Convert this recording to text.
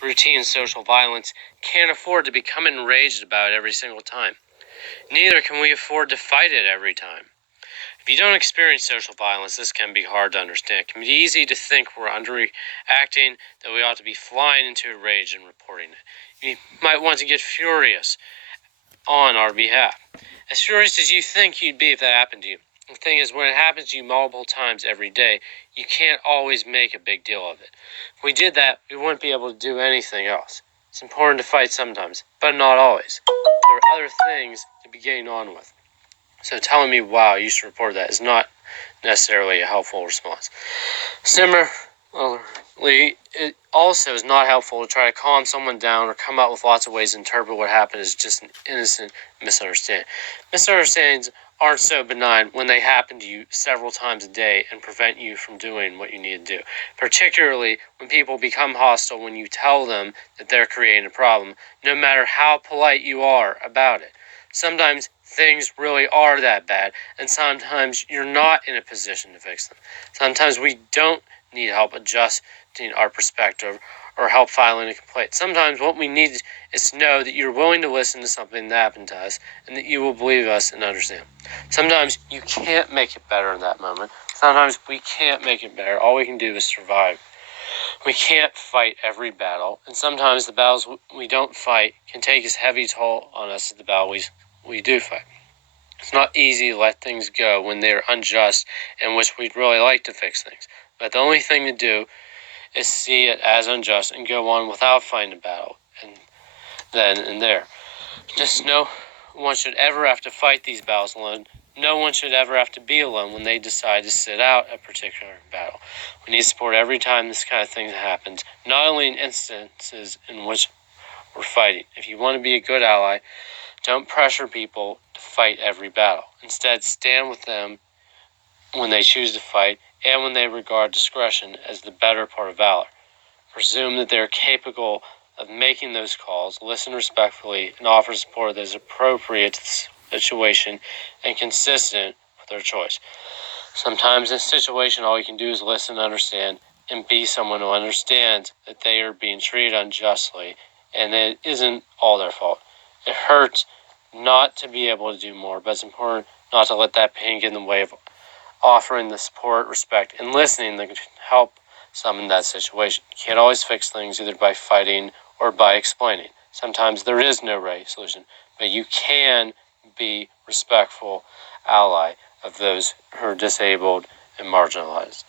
routine social violence can't afford to become enraged about it every single time. Neither can we afford to fight it every time. If you don't experience social violence, this can be hard to understand. It can be easy to think we're underreacting, that we ought to be flying into a rage and reporting it. You might want to get furious on our behalf. As furious as you think you'd be if that happened to you. The thing is, when it happens to you multiple times every day, you can't always make a big deal of it. If we did that, we wouldn't be able to do anything else. It's important to fight sometimes, but not always. There are other things to be getting on with. So telling me, wow, you should report that, is not necessarily a helpful response. Similarly, it also is not helpful to try to calm someone down or come up with lots of ways to interpret what happened as just an innocent misunderstanding. Misunderstandings aren't so benign when they happen to you several times a day and prevent you from doing what you need to do. Particularly when people become hostile when you tell them that they're creating a problem, no matter how polite you are about it. Sometimes things really are that bad, and sometimes you're not in a position to fix them. Sometimes we don't need help adjusting our perspective or help filing a complaint. Sometimes what we need is to know that you're willing to listen to something that happened to us and that you will believe us and understand. Sometimes you can't make it better in that moment. Sometimes we can't make it better. All we can do is survive. We can't fight every battle, and sometimes the battles we don't fight can take as heavy toll on us as the battle we do fight. It's not easy to let things go when they're unjust and which we'd really like to fix things. But the only thing to do is see it as unjust and go on without fighting a battle, and then and there. Just no one should ever have to fight these battles alone. No one should ever have to be alone when they decide to sit out a particular battle. We need support every time this kind of thing happens, not only in instances in which we're fighting. If you want to be a good ally, don't pressure people to fight every battle. Instead, stand with them when they choose to fight and when they regard discretion as the better part of valor. Presume that they're capable of making those calls, listen respectfully, and offer support that is appropriate to the situation and consistent with their choice. Sometimes in a situation, all you can do is listen, understand, and be someone who understands that they are being treated unjustly and that it isn't all their fault. It hurts not to be able to do more, but it's important not to let that pain get in the way of offering the support, respect, and listening that can help some in that situation. You can't always fix things either by fighting or by explaining. Sometimes there is no right solution, but you can be respectful ally of those who are disabled and marginalized.